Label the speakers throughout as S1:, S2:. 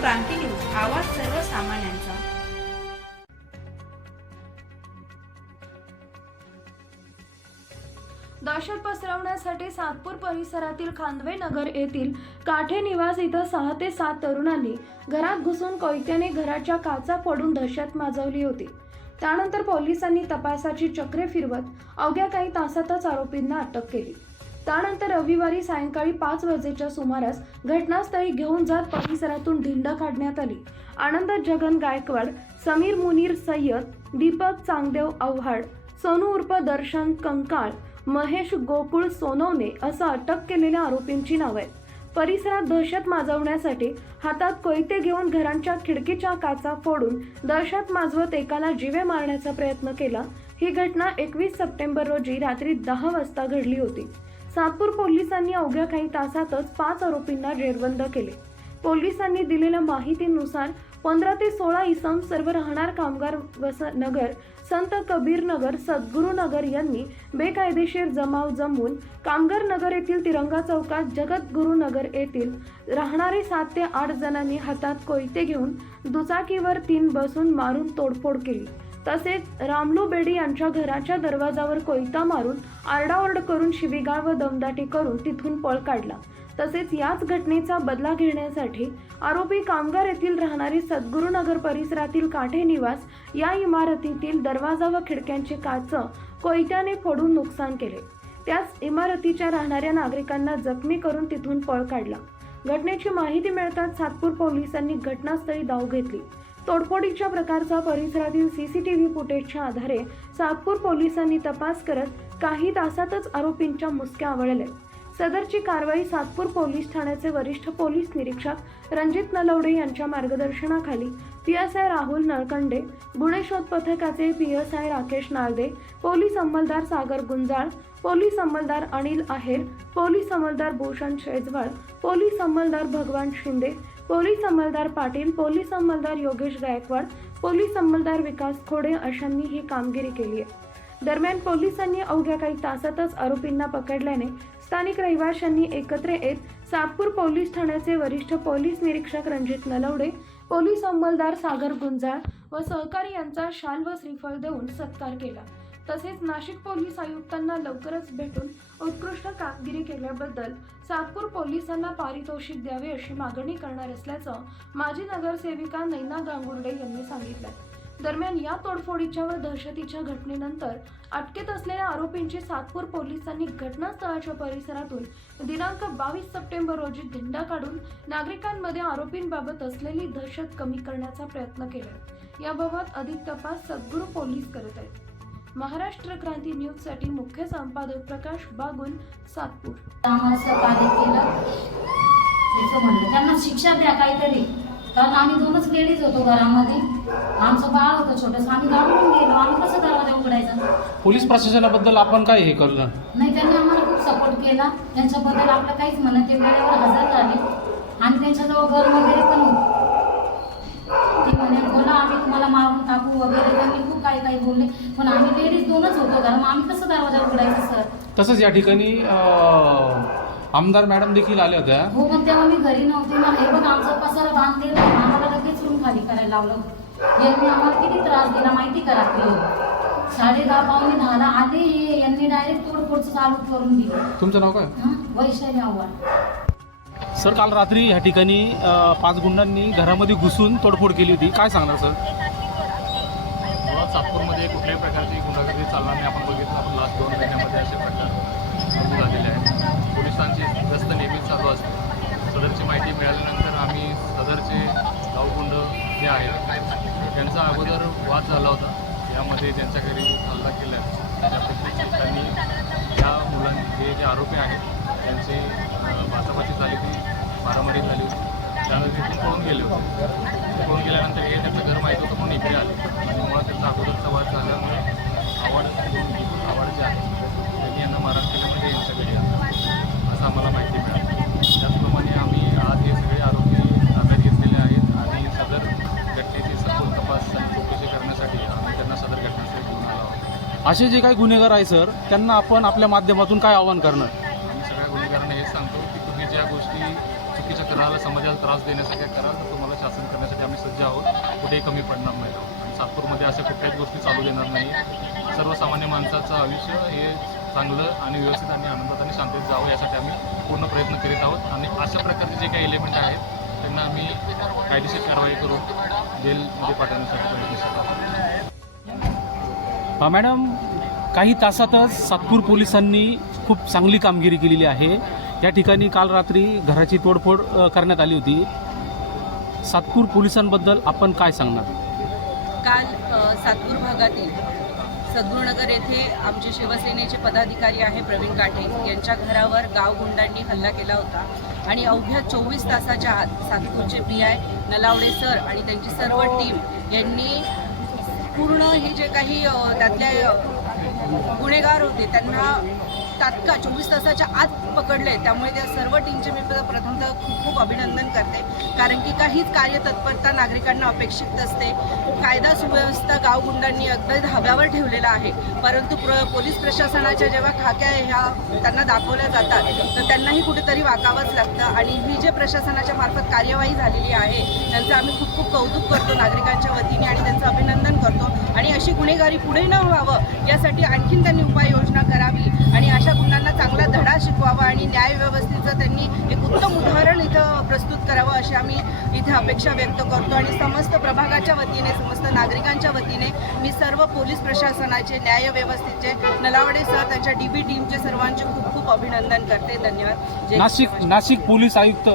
S1: क्रांती news आवाज सर्वसामान्यांचा.
S2: दहशत पसरवण्यासाठी सातपूर परिसरातील खांदवे नगर येथील काठे निवास इथं सहा ते सात तरुणांनी घरात घुसून कोयत्याने घराच्या काचा फोडून दहशत माजवली होती. त्यानंतर पोलिसांनी तपासाची चक्रे फिरवत अवघ्या काही तासातच आरोपींना अटक केली. त्यानंतर रविवारी सायंकाळी पाच वाजेच्या सुमारास घटनास्थळी घेऊन जात परिसरातून धिंड काढण्यात आली. आनंद जगन गायकवाड समीर मुनीर सय्यद दीपक चांगदेव आव्हाड सोनू उर्फ दर्शन कंकाळ महेश गोकुळ सोनवणे असं अटक केलेल्या आरोपींची नावं आहेत. परिसरात दहशत माजवण्यासाठी हातात कोयते घेऊन घरांच्या खिडकीच्या काचा फोडून दहशत माजवत एकाला जीवे मारण्याचा प्रयत्न केला. ही घटना एकवीस सप्टेंबर रोजी रात्री दहा वाजता घडली होती. सातपूर पोलिसांनी अवघ्या काही तासातच पाच आरोपींना जेरबंद केले. पोलिसांनी दिलेल्या माहितीनुसार पंधरा ते सोळा इसम सर्व राहणार कामगार वस नगर संत कबीर नगर सद्गुरू नगर यांनी बेकायदेशीर जमाव जमवून कामगार नगर येथील तिरंगा चौकात जगद्गुरू नगर येथील राहणारे सात ते आठ जणांनी हातात कोयते घेऊन दुचाकीवर तीन बसून मारून तोडफोड केली. तसेच रामलू बेडी यांच्या घराच्या दरवाजावर कोयता मारून आरडाओरड करून शिवीगाळ व दमदाटी करून तिथून पळ काढला. तसेच याच घटनेचा बदला घेण्यासाठी आरोपी कामगार येथील राहणारी सद्गुरुनगर परिसरातील काठे निवास या इमारतीतील दरवाजा व खिडक्यांचे काच कोयत्याने फोडून नुकसान केले. त्याच इमारतीच्या राहणाऱ्या नागरिकांना जखमी करून तिथून पळ काढला. घटनेची माहिती मिळताच सातपूर पोलिसांनी घटनास्थळी धाव घेतली. तोडफोडीच्या प्रकारचा परिसरातील सीसीटीव्ही फुटेजच्या आधारे सातपूर पोलिसांनी तपास करत काही तासातच आरोपींच्या मुसक्या आवळल्या. सदरची कारवाई सातपूर पोलीस ठाण्याचे वरिष्ठ पोलीस निरीक्षक रणजित नलवडे यांच्या मार्गदर्शनाखाली P S I Rahul Nalkande गुन्हे शोध पथकाचे P S I Rakesh Nalde police अंमलदार Sagar Gunjal police अंमलदार अनिल आहेर पोलीस अंमलदार भूषण शेजवाळ पोलीस अंमलदार भगवान शिंदे पोलीस अंमलदार पाटील पोलीस अंमलदार योगेश गायकवाड पोलीस अंमलदार विकास खोडे अशांनी ही कामगिरी केली आहे. दरम्यान पोलिसांनी अवघ्या काही तासातच आरोपींना पकडल्याने स्थानिक रहिवाशांनी एकत्र येत सातपूर पोलीस ठाण्याचे वरिष्ठ पोलीस निरीक्षक रणजित नलवडे पोलीस अंमलदार सागर गुंजाळ व सहकारी यांचा शाल व श्रीफळ देऊन सत्कार केला. तसेच नाशिक पोलीस आयुक्तांना लवकरच भेटून उत्कृष्ट कामगिरी केल्याबद्दल सातपूर पोलिसांना पारितोषिक द्यावे अशी मागणी करणार असल्याचं माजी नगरसेविका नैना गांगुर्डे यांनी सांगितलं. दरम्यान या तोडफोडीच्या व दहशतीच्या घटनेनंतर अटकेत असलेल्या आरोपींची सातपूर पोलिसांनी घटनास्थळाच्या परिसरातून दिनांक बावीस सप्टेंबर रोजी धिंडा काढून नागरिकांमध्ये आरोपींबाबत असलेली दहशत कमी करण्याचा प्रयत्न केला. याबाबत अधिक तपास सद्गुरू पोलीस करत आहेत. महाराष्ट्र क्रांती न्यूजसाठी मुख्य संपादक प्रकाश बागुल सातपूर.
S3: केलं म्हणलं. त्यांना शिक्षा द्या काहीतरी. कारण आम्ही दोनच लेडीज होतो घरामध्ये. आमचं बाळ होतं छोटंसं. आम्ही गाडून गेलो. आम्ही कसं दरवाजा उघडायचा?
S4: पोलीस प्रशासनाबद्दल आपण काय हे करणं
S3: नाही त्यांनी आम्हाला खूप सपोर्ट केला. त्यांच्याबद्दल आपलं काहीच म्हणत ते वेळेवर हजर झाले. आणि त्यांच्याजवळ घर वगैरे पण होते. ते म्हणे बोला आम्ही तुम्हाला मारून टाकू वगैरे. त्यांनी खूप काही काही बोलले. पण आम्ही लेडीज दोनच होतो कारण आम्ही कसं दरवाजा उघडायचा सर?
S4: तसंच या ठिकाणी अं, आमदार मॅडम देखील आल्या होत्या.
S3: हो पण तेव्हा मी घरी नव्हते. ना हे बघ आमचा पसारा बांधलेला आहे. आम्हाला लगेच रूम खाली करायला लावलं. यांनी आम्हाला किती त्रास दिला माहिती का रात्री साडे दहा पावणे दहाला आले हे. यांनी डायरेक्ट तोडफोडचं चालू करून दिलं.
S4: तुमचं नाव काय?
S3: हं? वैशाली आव्हाड.
S4: सर काल रात्री या ठिकाणी अं, पाच गुंडांनी घरामध्ये घुसून तोडफोड केली होती. काय सांगणार सर?
S5: मुळात कुठल्याही प्रकारची गुंडागर्दी चालणार नाही. आपण बघितलं आपण लास्ट दोन महिन्यामध्ये असे प्रकार सुरू झालेले आहेत. पोलिसांची गस्त नेहमीच चालू असते. सदरची माहिती मिळाल्यानंतर आम्ही सदरचे गावगुंड जे आहेत त्यांचा अगोदर वाद झाला होता. यामध्ये ज्यांच्या घरी हल्ला केला त्यापैकी त्यांनी या मुलांचे जे जे आरोपी आहेत त्यांची अं, झाली होती मारामारी झाली होती. त्यानंतर तिथून पळून गेले होते. ते पळून गेल्यानंतर हे त्यांचं घर माहीत होतं म्हणून इकडे आले. आणि मुळात त्यांचा अगोदरचा वाद झाल्यामुळे आवड आवड जे आहे त्यांनी यांना मारहाण केल्यामुळे यांच्या घरी आलं असं आम्हाला माहिती मिळाली. त्याचप्रमाणे आम्ही आज हे सगळे आरोपी ताब्यात घेतलेले आहेत. आणि सदर घटनेची सखोल तपास आणि चौकशी करण्यासाठी आम्ही त्यांना सदर घटनेसाठी घेऊन आलो आहोत.
S4: असे जे काही गुन्हेगार आहे सर त्यांना आपण आपल्या माध्यमातून काय आव्हान करणार?
S5: आम्ही सगळ्या गुन्हेगारांना हेच सांगतो की तुम्ही ज्या गोष्टी चुकीच्या कराला समाजाला त्रास देण्यासाठी कराल तर तुम्हाला शासन करण्यासाठी आम्ही सज्ज आहोत. कुठेही कमी पडणार नाही. आहोत आणि सातपूरमध्ये अशा कुठल्याच गोष्टी चालू देणार नाही. सर्वसामान्य माणसाचं आयुष्य हे चांगलं आणि व्यवस्थित आणि आनंदात आणि शांतीत जावं यासाठी आम्ही पूर्ण प्रयत्न करीत आहोत. आणि अशा प्रकारचे जे काही एलिमेंट आहेत त्यांना आम्ही कायदेशीर कारवाई करून जेलमध्ये पाठवण्यासाठी प्रयत्नशील आहोत.
S4: मॅडम काही तासातच सातपूर पोलिसांनी खूप चांगली कामगिरी केलेली आहे. या ठिकाणी काल रात्री घराची तोडफोड करण्यात आली होती. सातपूर पोलिसांबद्दल आपण काय सांगणार?
S6: काल सातपूर भागातील सद्गुरुनगर येथे आमचे शिवसेनेचे पदाधिकारी आहे प्रवीण काठे यांच्या घरावर गावगुंडांनी हल्ला केला होता. आणि अवघ्या चोवीस तासाच्या आत सातपूरचे पी आय नलावडे सर आणि त्यांची सर्व टीम यांनी पूर्ण हे जे काही त्यातले गुन्हेगार होते त्यांना तात्काळ चोवीस तासाच्या आत पकडले त्यामुळे त्या सर्व टीमचे मी प्रथमतः खूप खूप अभिनंदन करते. कारण की काहीच कार्यतत्परता नागरिकांना अपेक्षित असते कायदा सुव्यवस्था गावगुंडांनी अगदी धाब्यावर ठेवलेला आहे. परंतु प्र पोलीस प्रशासनाच्या जेव्हा खाक्या ह्या त्यांना दाखवल्या जातात तर त्यांनाही कुठेतरी वाकावंच लागतं. आणि ही जे प्रशासनाच्या मार्फत कार्यवाही झालेली आहे त्यांचं आम्ही खूप खूप कौतुक करतो नागरिकांच्या वतीने आणि त्यांचं अभिनंदन करतो. आणि अशी गुन्हेगारी पुढे न व्हावं यासाठी आणखीन त्यांनी उपाययोजना करावी आणि अशा गुन्ह्यांना चांगला धडा शिकवावा आणि न्याय व्यवस्थेचं त्यांनी एक उत्तम उदाहरण इथं प्रस्तुत करावं अशी आम्ही इथे अपेक्षा व्यक्त करतो आणि समस्त प्रभागाच्या वतीने समस्त नागरिकांच्या वतीने मी सर्व पोलीस प्रशासनाचे न्याय व्यवस्थेचे नलावडे सर त्यांच्या डी बी टीमचे सर्वांचे खूप खूप अभिनंदन करते. धन्यवाद.
S4: नाशिक. नाशिक पोलीस आयुक्त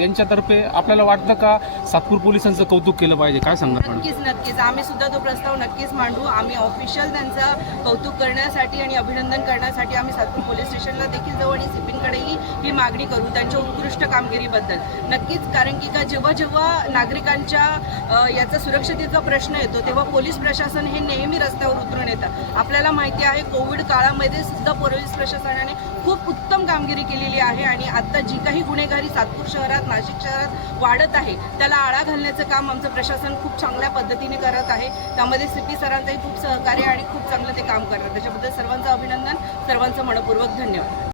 S4: यांच्यातर्फे आपल्याला वाटतं का सातपूर पोलिसांचं कौतुक केलं पाहिजे? काय सांगणार मॅडम
S6: नक्कीच नक्कीच. आम्ही सुद्धा तो प्रस्ताव नक्कीच मांडू. आम्ही ऑफिशियल त्यांचं कौतुक करण्यासाठी आणि अभिनंदन करण्यासाठी आम्ही सातपूर पोलीस स्टेशनला देखील जाऊ आणि सिपिंगकडेही ही मागणी करू त्यांच्या उत्कृष्ट कामगिरीबद्दल. नक्कीच कारण की का जेव्हा जेव्हा नागरिकांच्या याचा सुरक्षतेचा प्रश्न येतो तेव्हा पोलीस प्रशासन हे नेहमी रस्त्यावर उतरून येतं. आपल्याला माहिती आहे कोविड काळामध्ये सुद्धा पोलीस प्रशासनाने खूप उत्तम कामगिरी केलेली आहे आणि आता जी काही गुन्हेगारी सातपूर शहरात नाशिक शहरात वाढत आहे त्याला आळा घालण्याचं काम आमचं प्रशासन खूप चांगल्या पद्धतीने करत आहे. त्यामध्ये सिपी सरांचंही खूप सहकार्य आणि खूप चांगलं ते काम करतात. त्याच्याबद्दल सर्वांचं अभिनंदन सर्वांचं मनपूर्वक धन्यवाद.